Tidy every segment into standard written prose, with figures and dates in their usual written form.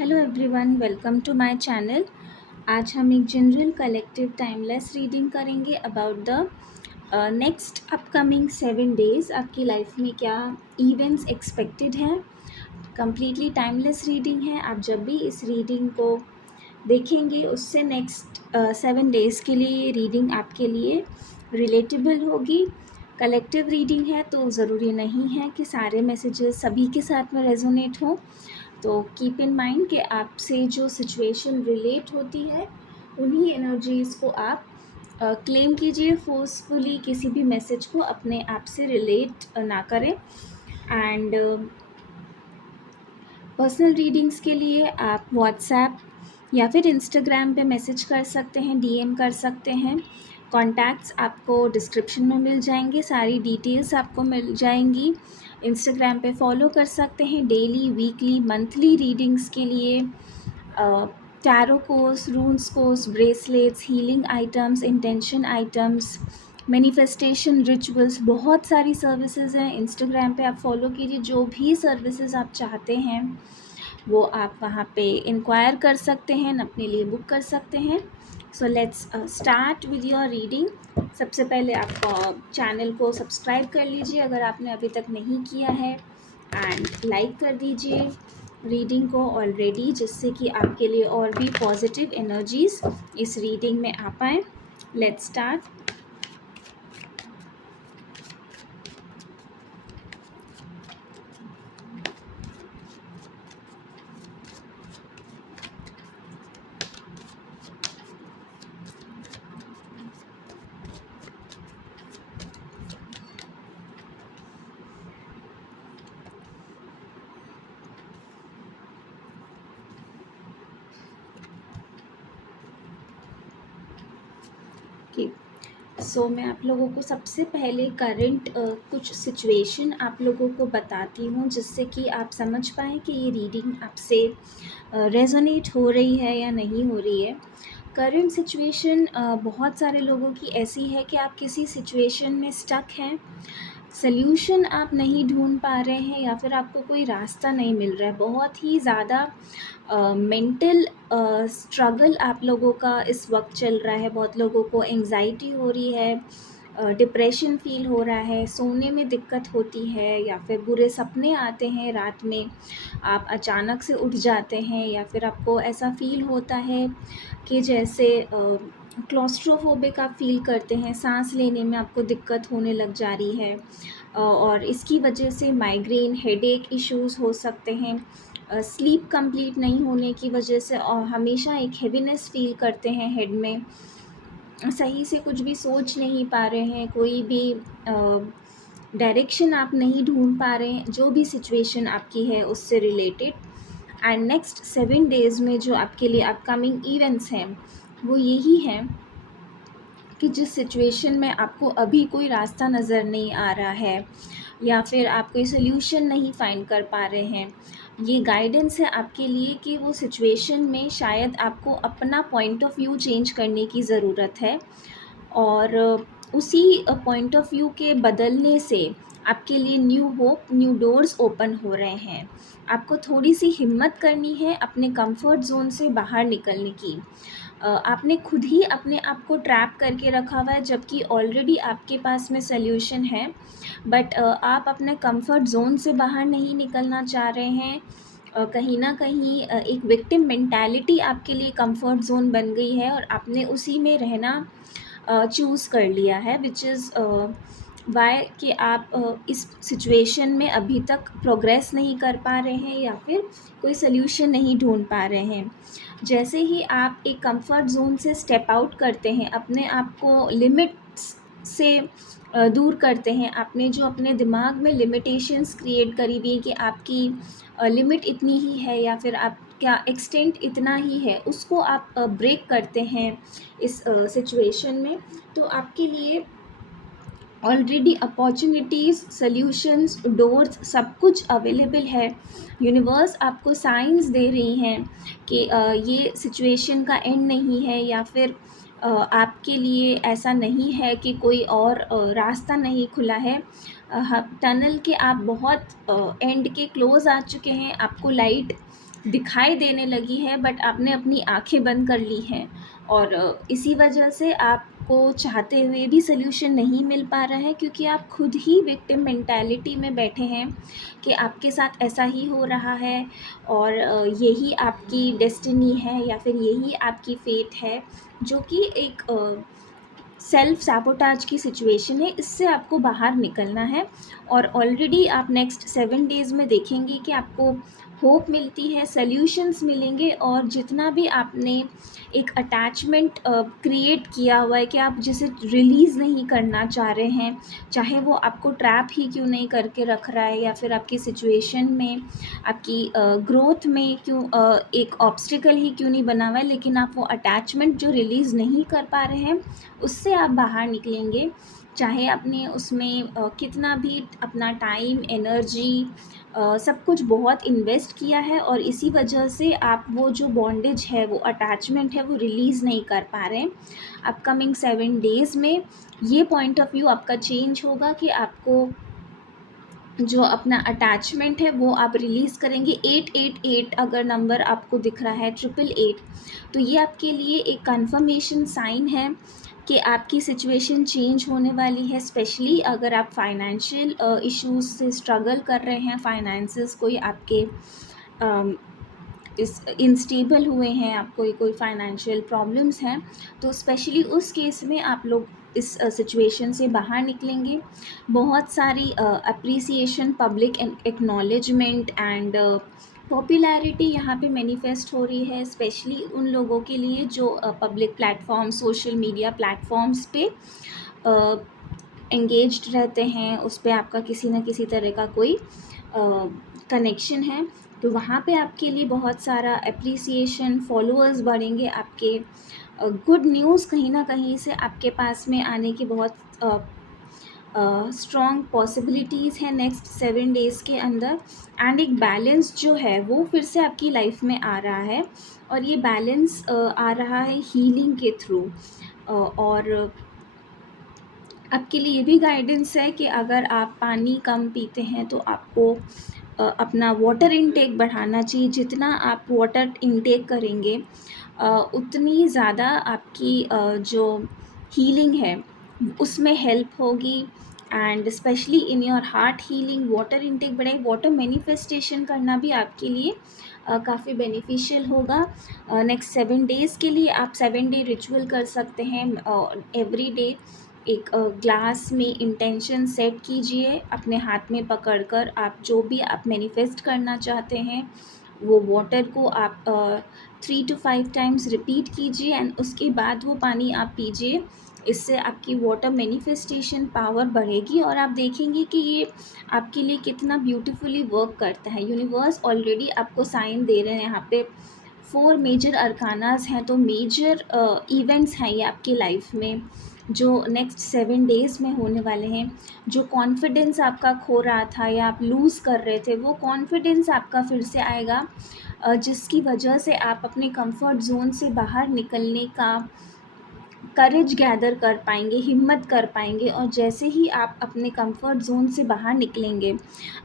Hello everyone, welcome to my channel. आज हम एक जनरल कलेक्टिव टाइमलेस रीडिंग करेंगे about the next upcoming 7 days. आपकी लाइफ में क्या इवेंट्स एक्सपेक्टेड हैं। कम्प्लीटली टाइमलेस रीडिंग है। आप जब भी इस रीडिंग को देखेंगे उससे नेक्स्ट 7 डेज़ के लिए ये रीडिंग आपके लिए रिलेटेबल होगी। कलेक्टिव रीडिंग है तो ज़रूरी नहीं है कि सारे मैसेजेस सभी के साथ में रेजोनेट हों। तो कीप इन माइंड कि आपसे जो सिचुएशन रिलेट होती है उन्हीं एनर्जीज़ को आप क्लेम कीजिए। फोर्सफुली किसी भी मैसेज को अपने आप से रिलेट ना करें। एंड पर्सनल रीडिंग्स के लिए आप व्हाट्सएप या फिर इंस्टाग्राम पे मैसेज कर सकते हैं, डीएम कर सकते हैं। कॉन्टैक्ट्स आपको डिस्क्रिप्शन में मिल जाएंगे, सारी डिटेल्स आपको मिल जाएंगी। इंस्टाग्राम पे फॉलो कर सकते हैं डेली, वीकली, मंथली रीडिंग्स के लिए। Tarot course, रून्स course, bracelets, healing items, intention items, manifestation rituals, बहुत सारी सर्विसेज हैं। इंस्टाग्राम पे आप फॉलो कीजिए, जो भी सर्विसेज आप चाहते हैं वो आप वहाँ पे इंक्वायर कर सकते हैं, अपने लिए बुक कर सकते हैं। So let's start with your reading. सबसे पहले आप चैनल को सब्सक्राइब कर लीजिए अगर आपने अभी तक नहीं किया है, एंड लाइक कर दीजिए रीडिंग को ऑलरेडी, जिससे कि आपके लिए और भी पॉजिटिव एनर्जीज इस रीडिंग में आ पाएँ। Let's start. सो मैं आप लोगों को सबसे पहले करंट कुछ सिचुएशन आप लोगों को बताती हूँ, जिससे कि आप समझ पाएँ कि ये रीडिंग आपसे रेजोनेट हो रही है या नहीं हो रही है। करंट सिचुएशन बहुत सारे लोगों की ऐसी है कि आप किसी सिचुएशन में स्टक हैं, सल्यूशन आप नहीं ढूंढ पा रहे हैं, या फिर आपको कोई रास्ता नहीं मिल रहा है। बहुत ही ज़्यादा मेंटल स्ट्रगल आप लोगों का इस वक्त चल रहा है। बहुत लोगों को एंजाइटी हो रही है, डिप्रेशन फील हो रहा है, सोने में दिक्कत होती है, या फिर बुरे सपने आते हैं रात में, आप अचानक से उठ जाते हैं, या फिर आपको ऐसा फील होता है कि जैसे क्लॉस्ट्रोफोबिक आप फील करते हैं, सांस लेने में आपको दिक्कत होने लग जा रही है, और इसकी वजह से माइग्रेन, हेडेक इश्यूज हो सकते हैं। स्लीप कंप्लीट नहीं होने की वजह से और हमेशा एक हेवीनेस फील करते हैं हेड में, सही से कुछ भी सोच नहीं पा रहे हैं, कोई भी डायरेक्शन आप नहीं ढूंढ पा रहे हैं, जो भी सिचुएशन आपकी है उससे रिलेटेड। एंड नेक्स्ट 7 डेज़ में जो आपके लिए अपकमिंग इवेंट्स हैं वो यही हैं कि जिस सिचुएशन में आपको अभी कोई रास्ता नज़र नहीं आ रहा है, या फिर आप कोई सोल्यूशन नहीं फाइंड कर पा रहे हैं, ये गाइडेंस है आपके लिए कि वो सिचुएशन में शायद आपको अपना पॉइंट ऑफ व्यू चेंज करने की ज़रूरत है। और उसी पॉइंट ऑफ व्यू के बदलने से आपके लिए new hope, new doors open हो रहे हैं। आपको थोड़ी सी हिम्मत करनी है अपने कंफर्ट जोन से बाहर निकलने की। आपने खुद ही अपने आप को ट्रैप करके रखा हुआ है, जबकि ऑलरेडी आपके पास में सल्यूशन है, बट आप अपने कंफर्ट जोन से बाहर नहीं निकलना चाह रहे हैं। कहीं ना कहीं एक विक्टिम मेंटालिटी आपके लिए कंफर्ट जोन बन गई है, और आपने उसी में रहना चूज़ कर लिया है, विच इज़ वाई कि आप इस सिचुएशन में अभी तक प्रोग्रेस नहीं कर पा रहे हैं, या फिर कोई सल्यूशन नहीं ढूंढ पा रहे हैं। जैसे ही आप एक कंफर्ट जोन से स्टेप आउट करते हैं, अपने आप को लिमिट्स से दूर करते हैं, आपने जो अपने दिमाग में लिमिटेशंस क्रिएट करी हुई कि आपकी लिमिट इतनी ही है, या फिर आपका एक्सटेंट इतना ही है, उसको आप ब्रेक करते हैं इस सिचुएशन में, तो आपके लिए ऑलरेडी अपॉर्चुनिटीज़, सल्यूशंस, डोर्स सब कुछ अवेलेबल है। यूनिवर्स आपको साइंस दे रही हैं कि ये सिचुएशन का एंड नहीं है, या फिर आपके लिए ऐसा नहीं है कि कोई और रास्ता नहीं खुला है। टनल के आप बहुत एंड के क्लोज़ आ चुके हैं, आपको लाइट दिखाई देने लगी है, बट आपने अपनी आंखें बंद कर ली हैं, और इसी वजह से आपको चाहते हुए भी सल्यूशन नहीं मिल पा रहा है, क्योंकि आप खुद ही विक्टिम मेंटालिटी में बैठे हैं कि आपके साथ ऐसा ही हो रहा है, और यही आपकी डेस्टिनी है या फिर यही आपकी फेट है, जो कि एक सेल्फ सैबोटाज की सिचुएशन है। इससे आपको बाहर निकलना है, और ऑलरेडी आप नेक्स्ट 7 डेज़ में देखेंगे कि आपको होप मिलती है, सल्यूशंस मिलेंगे, और जितना भी आपने एक अटैचमेंट क्रिएट किया हुआ है कि आप जिसे रिलीज़ नहीं करना चाह रहे हैं, चाहे वो आपको ट्रैप ही क्यों नहीं करके रख रहा है, या फिर आपकी सिचुएशन में, आपकी ग्रोथ में क्यों एक ऑब्स्टिकल ही क्यों नहीं बना हुआ है, लेकिन आप वो अटैचमेंट जो रिलीज़ नहीं कर पा रहे हैं, उससे आप बाहर निकलेंगे। चाहे आपने उसमें कितना भी अपना टाइम, एनर्जी, सब कुछ बहुत इन्वेस्ट किया है, और इसी वजह से आप वो जो बॉन्डेज है, वो अटैचमेंट है, वो रिलीज़ नहीं कर पा रहे हैं। अपकमिंग 7 डेज़ में ये पॉइंट ऑफ व्यू आपका चेंज होगा कि आपको जो अपना अटैचमेंट है वो आप रिलीज़ करेंगे। 888 अगर नंबर आपको दिख रहा है, 888, तो ये आपके लिए एक कन्फर्मेशन साइन है कि आपकी सिचुएशन चेंज होने वाली है। स्पेशली अगर आप फाइनेंशियल इश्यूज से स्ट्रगल कर रहे हैं, फाइनेंसेस कोई आपके इस इनस्टेबल हुए हैं, आपको कोई फाइनेंशियल प्रॉब्लम्स हैं, तो स्पेशली उस केस में आप लोग इस सिचुएशन से बाहर निकलेंगे। बहुत सारी appreciation, public acknowledgement and popularity यहाँ पे मैनिफेस्ट हो रही है, स्पेशली उन लोगों के लिए जो public platform, social media platforms पे एंगेज्ड रहते हैं, उस पे आपका किसी न किसी तरह का कोई कनेक्शन है, तो वहाँ पे आपके लिए बहुत सारा एप्रिसिएशन, फॉलोअर्स बढ़ेंगे आपके, गुड न्यूज़ कहीं ना कहीं से आपके पास में आने की बहुत स्ट्रॉन्ग पॉसिबिलिटीज़ हैं नेक्स्ट 7 डेज़ के अंदर। एंड एक बैलेंस जो है वो फिर से आपकी लाइफ में आ रहा है, और ये बैलेंस आ रहा है हीलिंग के थ्रू। और आपके लिए ये भी गाइडेंस है कि अगर आप पानी कम पीते हैं तो आपको अपना वाटर इनटेक बढ़ाना चाहिए। जितना आप वाटर इनटेक करेंगे, उतनी ज़्यादा आपकी जो हीलिंग है उसमें हेल्प होगी। And specially in your heart healing, water intake बढ़ाए, वाटर मैनिफेस्टेशन करना भी आपके लिए काफ़ी बेनिफिशियल होगा। नेक्स्ट 7 डेज़ के लिए आप 7 डे रिचुअल कर सकते हैं। एवरी डे एक ग्लास में इंटेंशन सेट कीजिए, अपने हाथ में पकड़कर आप जो भी आप मैनिफेस्ट करना चाहते हैं, वो वाटर को आप 3 to 5 टाइम्स रिपीट कीजिए, एंड उसके बाद वो पानी आप पीजिए। इससे आपकी वाटर मैनिफेस्टेशन पावर बढ़ेगी, और आप देखेंगे कि ये आपके लिए कितना ब्यूटीफुली वर्क करता है। यूनिवर्स ऑलरेडी आपको साइन दे रहे हैं। यहाँ पे 4 मेजर अरकानास हैं, तो मेजर इवेंट्स हैं ये आपकी लाइफ में, जो नेक्स्ट 7 डेज़ में होने वाले हैं। जो कॉन्फिडेंस आपका खो रहा था या आप लूज़ कर रहे थे, वो कॉन्फिडेंस आपका फिर से आएगा, जिसकी वजह से आप अपने कंफर्ट ज़ोन से बाहर निकलने का करेज गैदर कर पाएंगे, हिम्मत कर पाएंगे। और जैसे ही आप अपने कंफर्ट ज़ोन से बाहर निकलेंगे,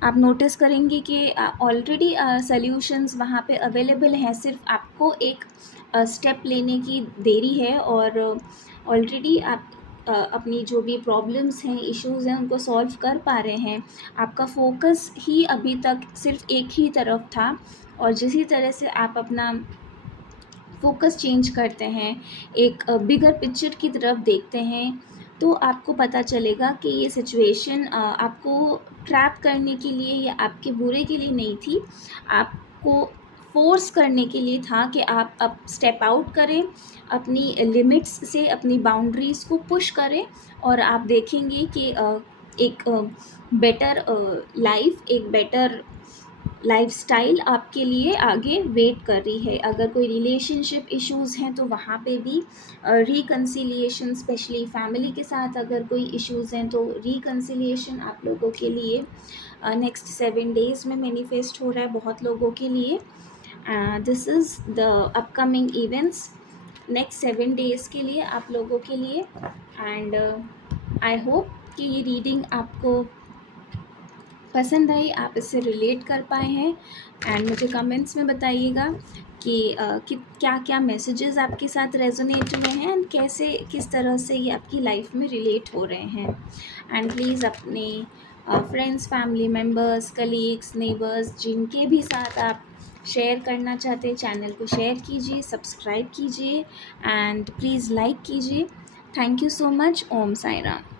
आप नोटिस करेंगे कि ऑलरेडी सल्यूशंस वहाँ पे अवेलेबल हैं, सिर्फ आपको एक स्टेप लेने की देरी है, और ऑलरेडी आप अपनी जो भी प्रॉब्लम्स हैं, इश्यूज़ हैं, उनको सॉल्व कर पा रहे हैं। आपका फोकस ही अभी तक सिर्फ एक ही तरफ था, और जिसी तरह से आप अपना फोकस चेंज करते हैं, एक बिगर पिक्चर की तरफ देखते हैं, तो आपको पता चलेगा कि ये सिचुएशन आपको ट्रैप करने के लिए या आपके बुरे के लिए नहीं थी, आपको फोर्स करने के लिए था कि आप अब स्टेप आउट करें, अपनी लिमिट्स से अपनी बाउंड्रीज़ को पुश करें, और आप देखेंगे कि एक बेटर लाइफ, एक बेटर लाइफ़स्टाइल आपके लिए आगे वेट कर रही है। अगर कोई रिलेशनशिप इश्यूज़ हैं तो वहाँ पे भी रिकन्सिलिएशन, स्पेशली फैमिली के साथ अगर कोई इश्यूज़ हैं तो रिकन्सिलिएशन आप लोगों के लिए नेक्स्ट 7 डेज़ में मैनिफेस्ट हो रहा है बहुत लोगों के लिए। This is the upcoming events next 7 days के लिए आप लोगों के लिए। एंड आई होप कि ये रीडिंग आपको पसंद आई, आप इससे रिलेट कर पाए हैं। एंड मुझे कमेंट्स में बताइएगा कि क्या क्या मैसेजेस आपके साथ रेजोनेट हुए हैं एंड कैसे किस तरह से ये आपकी लाइफ में रिलेट हो रहे हैं। एंड प्लीज़ अपने friends, family members, colleagues, neighbours जिनके भी साथ आप शेयर करना चाहते हैं, चैनल को शेयर कीजिए, सब्सक्राइब कीजिए एंड प्लीज़ लाइक कीजिए। Thank you so much. Om Sai Ram.